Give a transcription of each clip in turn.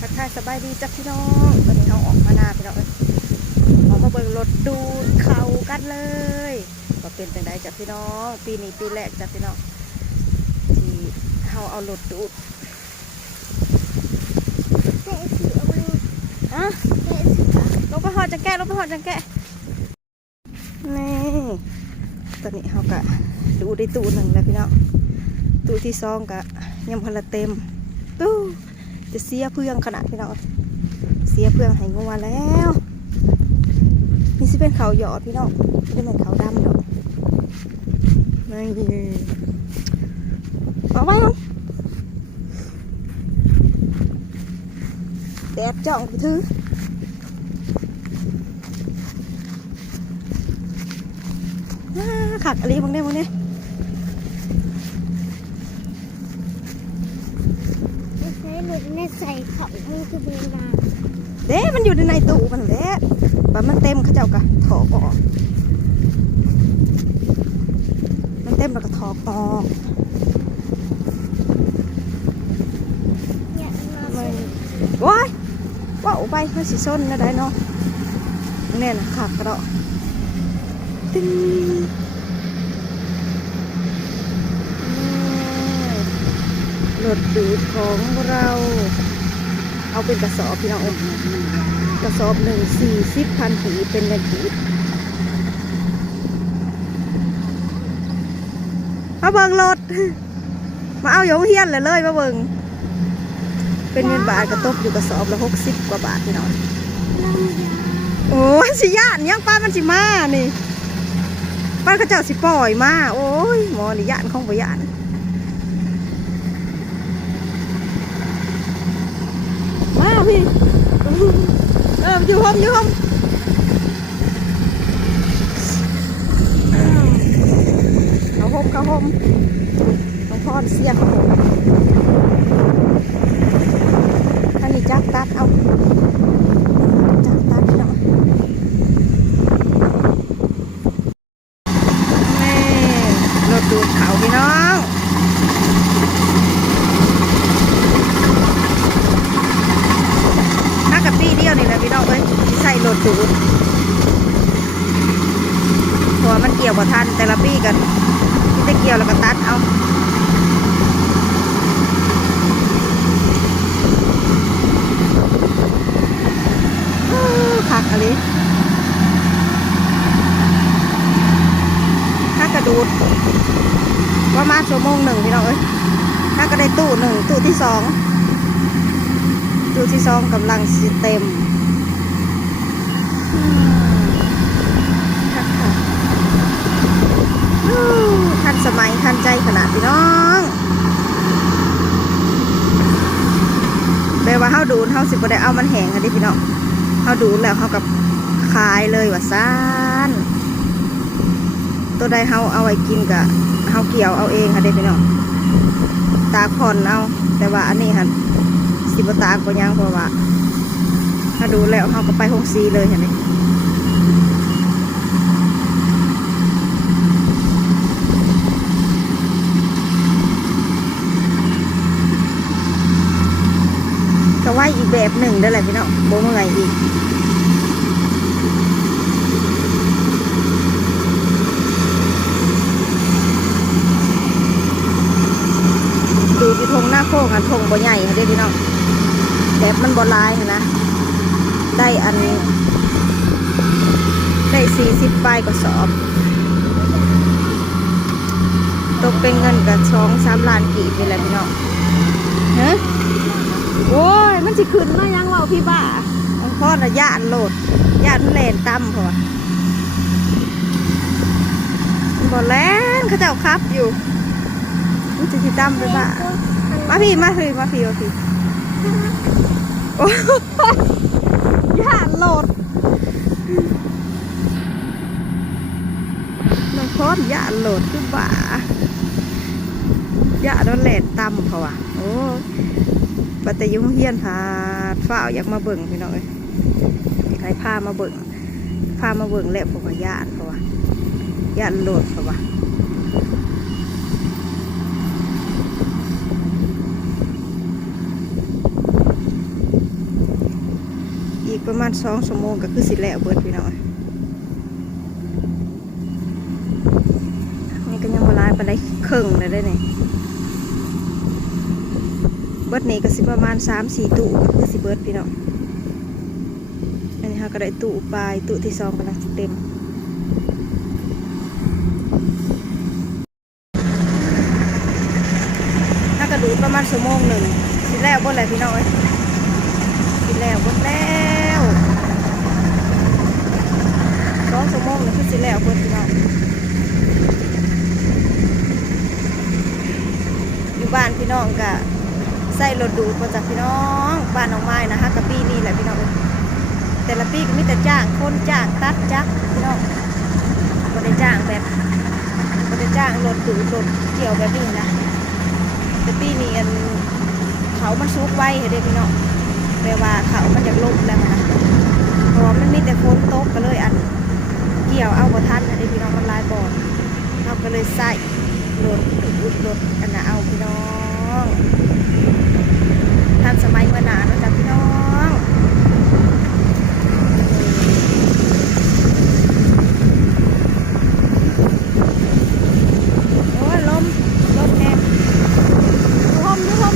ทักทายสบายดีจ้ะพี่น้องตอนนี้เราออกมาหน้าพี่น้องออกมาเบิ่งรถดูดเขากันเลยว่าเป็นจังไดจ้ะพี่น้องปีนี้ปีแรกจ้ะพี่น้องที่เราเอารถดูดอะลงไปหอดจังแกะลงไปหอดจังแกะนี่ตอนนี้เรากะดูได้ตู้หนึ่งแล้วพี่น้องตู้ที่สองกะยังพละเต็มตู้จะเสียเพื่องขนาดพี่น้องเสียเพื่องให้งัวแล้วนี่สิเป็นเขาหยอดพี่น้องเป็นเหมือนเขาดำดอกนี่เอาไว้มั้งแดดจ่องไปถือขักอะไรบ้างเนี่ยบ้างเนี่ยใส่เขามันคือเวลาเด้มันอยู่ในตู้มันแหละแบบมันเต็มเขาเจ้ากะถอกออกมันเต็มแล้วก็ถอกออกว้ายว้าวไปมันสีส้นนะได้เนาะเนี่ยนะขักกระโดดตึ้งรถดูดของเราเอาเป็นกระสอบพี่น้องกระสอบ140,000 กีบเป็นเงินกีบมาเบิ่งรถมาเอาอยู่เฮียนเลยมาเบิ่งเป็นเงินบาทกระตบอยู่กระสอบละ60 กว่าบาทพี่น้องโอ้ยสิย่านยังป้ามันสิมานี่ป้าเขาเจ้าสิปล่อยมาโอ้ยหมอนี่ย่านของบ่ย่านมาพี่อยู่ห้องเขาห้องน้องพรเสียเขาห้องอันนี้จับตัดเอาจับตัดพี่น้องแม่รถดูดเขาพี่น้องกับปีเดียวนี่แหละพี่น้องเอ้ยใส่รถดูดเพราะมันเกี่ยวกับทันแต่ละปีกันที่จะเกี่ยวแล้วก็ตัดเอาผักอะไรถ้ากระดูดประมาณ1 ชั่วโมงพี่น้องเอ้ยถ้าก็ได้ตู้1ตู้ที่ 2ตู้ที่ 2กำลังสิเต็มทันสมัยทันใจขนาดพี่น้องแปลว่าเฮาดูเฮาสิบ่ได้เอามันแห้งค่ะดิพี่น้องเฮาดูแล้วเฮากับขายเลยว่าซ่านตัวใดเฮาเอาไว้กินกะเฮาเกี่ยวเอาเองค่ะดิพี่น้องตากผ่อนเอาแต่ว่าอันนี้ค่ะสิบตากก็ยังเพราะว่าถ้าดูแล้วเขาก็ไปห้องซีเลยเห็นไหมก็ว่าอีกแบบหนึ่งได้แหละพี่น้องโบเมื่อไงอีกดูที่ทงหน้าโค้งอันทงบ่ใหญ่ค่ะพี่น้องแบบมันบอลายนะได้อันได้40 ใบกระสอบตกเป็นเงินกับ2-3 ล้านกีบนี่แหละพี่น้องฮะโอ้ยมันสิขึ้นมายังเราพี่บ้าพ่อระยะโหลดยะแลนตั้มเพราะว่าบอลแลนเขาเจ้าครับอยู่มันจะตั้มไปบ้ามาพี่โอ้ยาโหลดน้องพอดยาโหลดคือบ่ายาโดนแหลนต่ำเขาว่ะโอ้ปัตตยุงเฮียนพาฝ้าอยากมาเบิ่งพี่น้องเลยใครพามาเบิ่งแล้วเพราะว่ายาเขาว่ะยาโหลดเขาว่ะ น กประมาณ2 ชั่วโมงก็คือสิแล้วเบิดพี่น้องนี่ก็ยังบ่หลายปานใดครึ่งเลยได้นี่เบิดนี่ก็สิประมาณ 3-4 ตู้ก็คือสิเบิดพี่น้องอันนี้เราก็ได้ตู้ปลายตู้ที่2กำลังสิเต็มถ้ากระดูดประมาณ1 ชั่วโมงสิแล้วเบิดเลยพี่น้องสิแล้วเบิดแล้ว2 ชั่วโมงนี่คือสิแล้วเบิดพี่น้องอยู่บ้านพี่น้องก็ใส่รถดูดมาจากพี่น้องบ้านน้องไม้นะฮะกับปีนี้แหละพี่น้องแต่ละปีก็มีแต่จ้างคนจ้างตัดจักพี่น้องบ่ได้จ้างแบบบ่ได้จ้างรถดูดรถเกี่ยวแบบนี้นะแต่ปีนี้อันเขามันซุกไว้เด้พี่น้องแปลว่าเขามันจะลบแล้วนะเพราะว่ามันมีแต่ฝนตกก็เลยอันเกี่ยวเอาบ่ทันเด้พี่น้องมันลายบ่อนเราก็เลยใส่รถดูดรถอันน่ะเอาพี่น้องทันสมัยเมื่อนานนะจ๊ะพี่น้องโอ้ยลมแห้งดูลม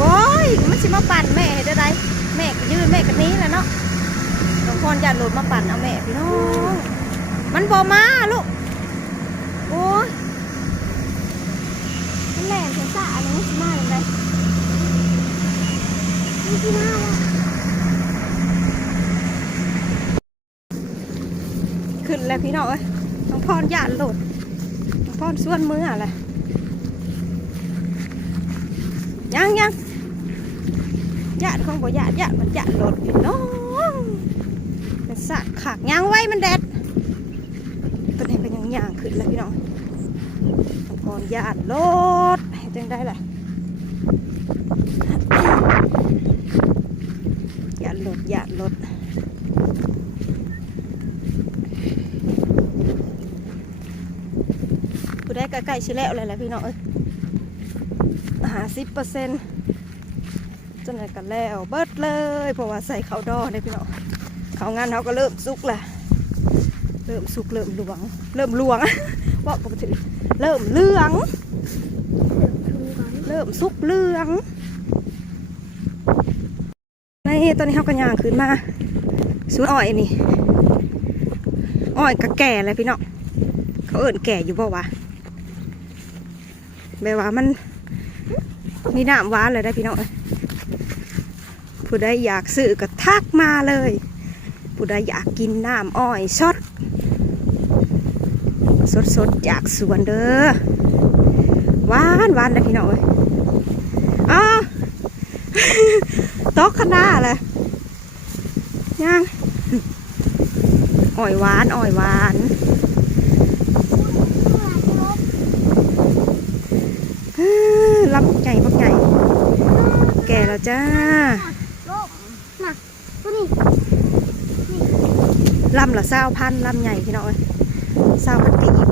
โอ้ยมันสิมาปั่นแม่ได้ไรแม่ก็ยืนแม่ก็นี้แหละเนาะน้องพรจะหลุดมาปั่นเอาแม่พี่น้องมันบ่มาลูกโอ้ยแหล่เสียสะอันนี้มาเลยนี่ที่น่าละขึ้นแล้วพี่น้องเอ้ยน้องพรหยาดโหลดน้องพรส่วนมืออะไรยังหยาดของบ่หยาดมันหยาดโหลดพี่น้องเป็นสะขากยังไว้มันแดดตัวนี้เป็นยังขึ้นแล้วพี่น้องน้องพรหยาดโหลดจังได้แหละหยาดโหลดผู้ได้ใกล้ๆชิแล้วเลยแหละพี่น้องเอ้ย50%จนไหนกันแล้วเบิดเลยเพราะว่าใส่ข้าวดอเนี่ยพี่น้องข้าวงานเขาก็เริ่มสุกแหละเริ่มสุกเริ่มหลวงว่าปกติเริ่มเหลืองเริ่มสุกเหลืองในตอนนี้เขาก็ย่างขึ้นมาสวนอ้อยนี่อ้อยก็แก่เลยพี่น้องเขาเอิ่นแก่อยู่บ่วะแบบว่ามันมีน้ำหวานเลยได้พี่น้องผู้ใดอยากซื้อก็ทักมาเลยผู้ใดอยากกินน้ำอ้อยสดจากสวนเด้อหวานเลยพี่น้องอ้าวตกขนาดเลยยังอ้อยหวานลำใหญ่บักใหญ่แก่แล้วจ้าลำละ20,000ลำใหญ่พี่น้อง20,000กีบ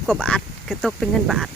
30 กว่าบาทก็ตกเป็นเงินบาท